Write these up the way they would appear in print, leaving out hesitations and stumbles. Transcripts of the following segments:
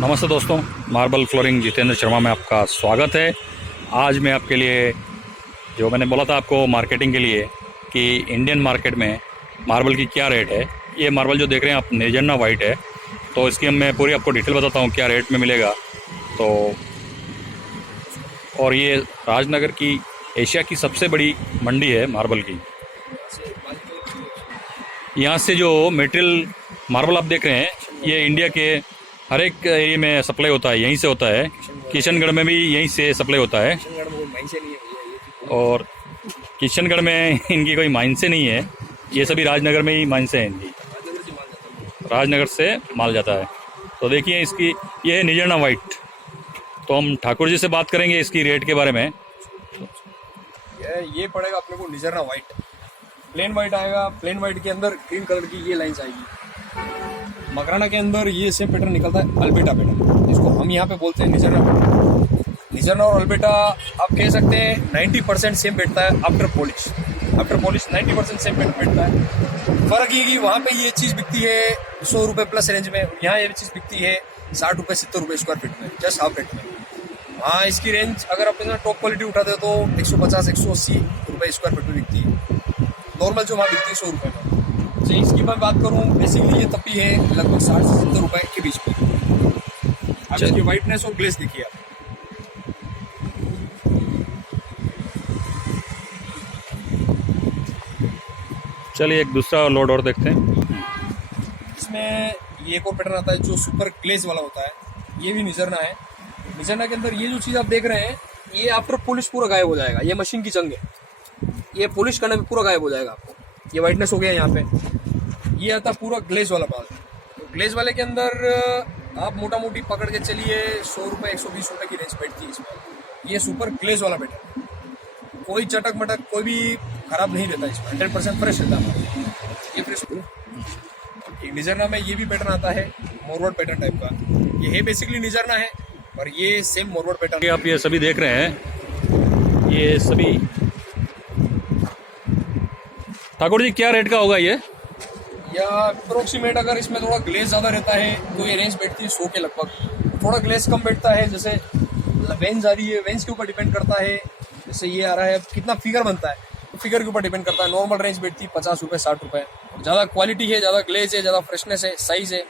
नमस्ते दोस्तों, marble flooring Jitendra Sharma में आपका स्वागत है। आज मैं आपके लिए जो मैंने बोला था आपको मार्केटिंग के लिए कि इंडियन मार्केट में मार्बल की क्या रेट है। ये मार्बल जो देख रहे हैं आप निर्जना वाइट है, तो इसकी मैं पूरी आपको डिटेल बताता हूँ क्या रेट में मिलेगा। तो और ये राजनगर की एशिया की सबसे बड़ी मंडी है मार्बल की। यहाँ से जो मटेरियल मार्बल आप देख रहे हैं ये इंडिया के हर एक एरिया में सप्लाई होता है, यहीं से होता है। किशनगढ़ में भी यहीं से सप्लाई होता है। और किशनगढ़ में इनकी कोई माइन से नहीं है, ये सभी राजनगर में ही माइन से है इनकी। राजनगर से माल जाता है। तो देखिए इसकी ये है निर्जना वाइट। तो हम ठाकुर जी से बात करेंगे इसकी रेट के बारे में। ये पड़ेगा अपने को निर्जना वाइट, प्लेन वाइट आएगा। प्लेन वाइट के अंदर ग्रीन कलर की ये लाइंस आएगी। मकराना के अंदर ये सेम पैटर्न निकलता है, अल्बेटा पैटर्न, जिसको हम यहाँ पे बोलते हैं निर्जना पैटर्न। निर्जना और अल्बेटा आप कह सकते हैं 90% सेम बैठता है। आफ्टर पॉलिश 90% सेम बैठता है। फर्क ये कि वहाँ पे ये चीज़ बिकती है 100 रुपये प्लस रेंज में, यहाँ ये चीज़ बिकती है 60 रुपये 70 रुपये स्क्वायर फीट में, जस्ट हाफ रेट में। हाँ, इसकी रेंज अगर आप टॉप क्वालिटी उठाते हो तो 150-180 रुपये स्क्वायर फीट में बिकती है। नॉर्मल जो वहाँ बिकती है 100 रुपये में। तो इसकी मैं बात करूँ, बेसिकली ये तपी है लगभग 60 से 70 रुपये के बीच में। अब इसकी वाइटनेस और ग्लेस देखिए आप। चलिए एक दूसरा लोड और देखते हैं। इसमें ये एक और पैटर्न आता है जो सुपर ग्लेज वाला होता है। ये भी निर्जना है। निर्जना के अंदर ये जो चीज़ आप देख रहे हैं ये आफ्टर पॉलिश पूरा गायब हो जाएगा। ये मशीन की जंग है, ये पॉलिश करने में पूरा गायब हो जाएगा आपको। ये वाइटनेस हो गया यहाँ पे। ये आता पूरा ग्लेज वाला बाल। तो ग्लेज वाले के अंदर आप मोटा मोटी पकड़ के चलिए 100 रुपये 120 रुपये की रेंज बैठती है इसमें। ये सुपर ग्लेज वाला पैटर्न, कोई चटक मटक कोई भी खराब नहीं रहता इसमें, 100% फ्रेश रहता है ये फ्रेश। एक निर्जना में ये भी पैटर्न आता है मोरवट पैटर्न टाइप का। ये है बेसिकली निर्जना है और ये सेम मोरवट पैटर्न। आप ये सभी देख रहे हैं, ये सभी ठाकुर जी क्या रेट का होगा ये? या अप्रोक्सीमेट अगर इसमें थोड़ा ग्लेस ज़्यादा रहता है तो ये रेंज बैठती है 100 के लगभग। थोड़ा ग्लेस कम बैठता है, जैसे वेंस आ रही है, वेंस के ऊपर डिपेंड करता है। जैसे ये आ रहा है, कितना फिगर बनता है तो फिगर के ऊपर डिपेंड करता है। नॉर्मल रेंज बैठती है 50 रुपये 60 रुपये। ज़्यादा क्वालिटी है, ज़्यादा ग्लेज है, ज़्यादा फ्रेशनेस है, साइज है,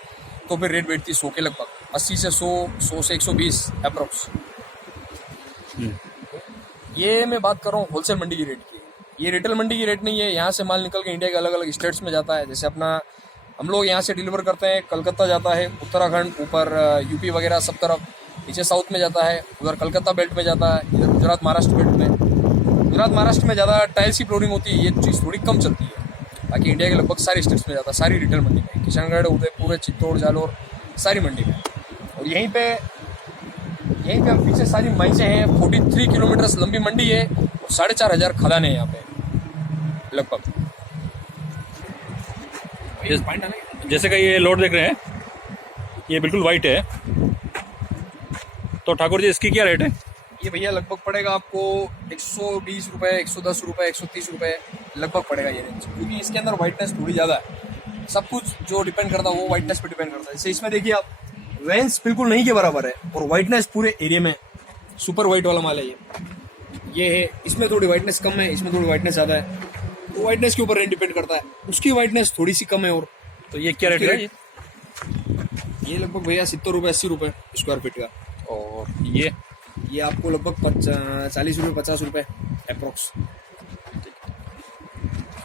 तो फिर रेट बैठती है 100 के लगभग। 80 से 100 से 120 अप्रोक्स। ये मैं बात कर रहा हूँ होलसेल मंडी की रेट की। ये रिटेल मंडी की रेट नहीं है। यहाँ से माल निकल के इंडिया के अलग अलग स्टेट्स में जाता है। जैसे अपना हम लोग यहाँ से डिलीवर करते हैं, कलकत्ता जाता है, उत्तराखंड, ऊपर यूपी वगैरह सब तरफ, नीचे साउथ में जाता है, उधर कलकत्ता बेल्ट में जाता है, इधर गुजरात महाराष्ट्र बेल्ट में। गुजरात महाराष्ट्र में ज़्यादा टाइल्स की फ्लोरिंग होती है, ये चीज़ थोड़ी कम चलती है। बाकी इंडिया के लगभग सारी स्टेट्स में जाता है, सारी रिटेल मंडी में, किशनगढ़, उदयपुर, चित्तौड़, जालोर, सारी मंडी में। और यहीं पे हम पीछे सारी माइंसें हैं। 43 किलोमीटर लंबी मंडी है और 4500 खदानें हैं यहाँ पे लगभग। जैसे कि ये लोड देख रहे हैं ये बिल्कुल वाइट है। तो ठाकुर जी इसकी क्या रेट है? ये भैया लगभग पड़ेगा आपको 120 रुपये 110 रुपये 130 रुपये लगभग पड़ेगा ये रेंज, क्योंकि इसके अंदर वाइटनेस थोड़ी ज़्यादा है। सब कुछ जो डिपेंड करता है वो वाइटनेस पे डिपेंड करता है। जैसे इसमें देखिए आप, रेंज बिल्कुल नहीं के बराबर है और वाइटनेस पूरे एरिया में सुपर वाइट वाला माल है ये है। इसमें थोड़ी वाइटनेस कम है, इसमें थोड़ी वाइटनेस ज़्यादा है, तो वाइटनेस के ऊपर रेंज डिपेंड करता है। उसकी वाइटनेस थोड़ी सी कम है। और तो ये क्या रेट है? ये लगभग भैया 70 रुपये 80 रुपये स्क्वायर फीट का। और ये आपको लगभग 40 रुपये 50 रुपये अप्रोक्स।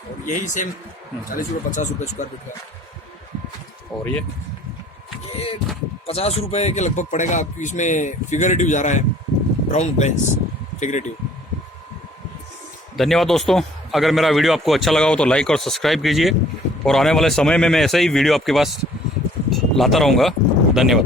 और यही सेम 40 रुपये 50 रुपये स्क्वायर फीट का। और ये 50 रुपये के लगभग पड़ेगा आपको। इसमें फिगरेटिव जा रहा है, ब्राउन बेंस फिगरेटिव। धन्यवाद दोस्तों, अगर मेरा वीडियो आपको अच्छा लगा हो तो लाइक और सब्सक्राइब कीजिए। और आने वाले समय में मैं ऐसे ही वीडियो आपके पास लाता रहूँगा। धन्यवाद।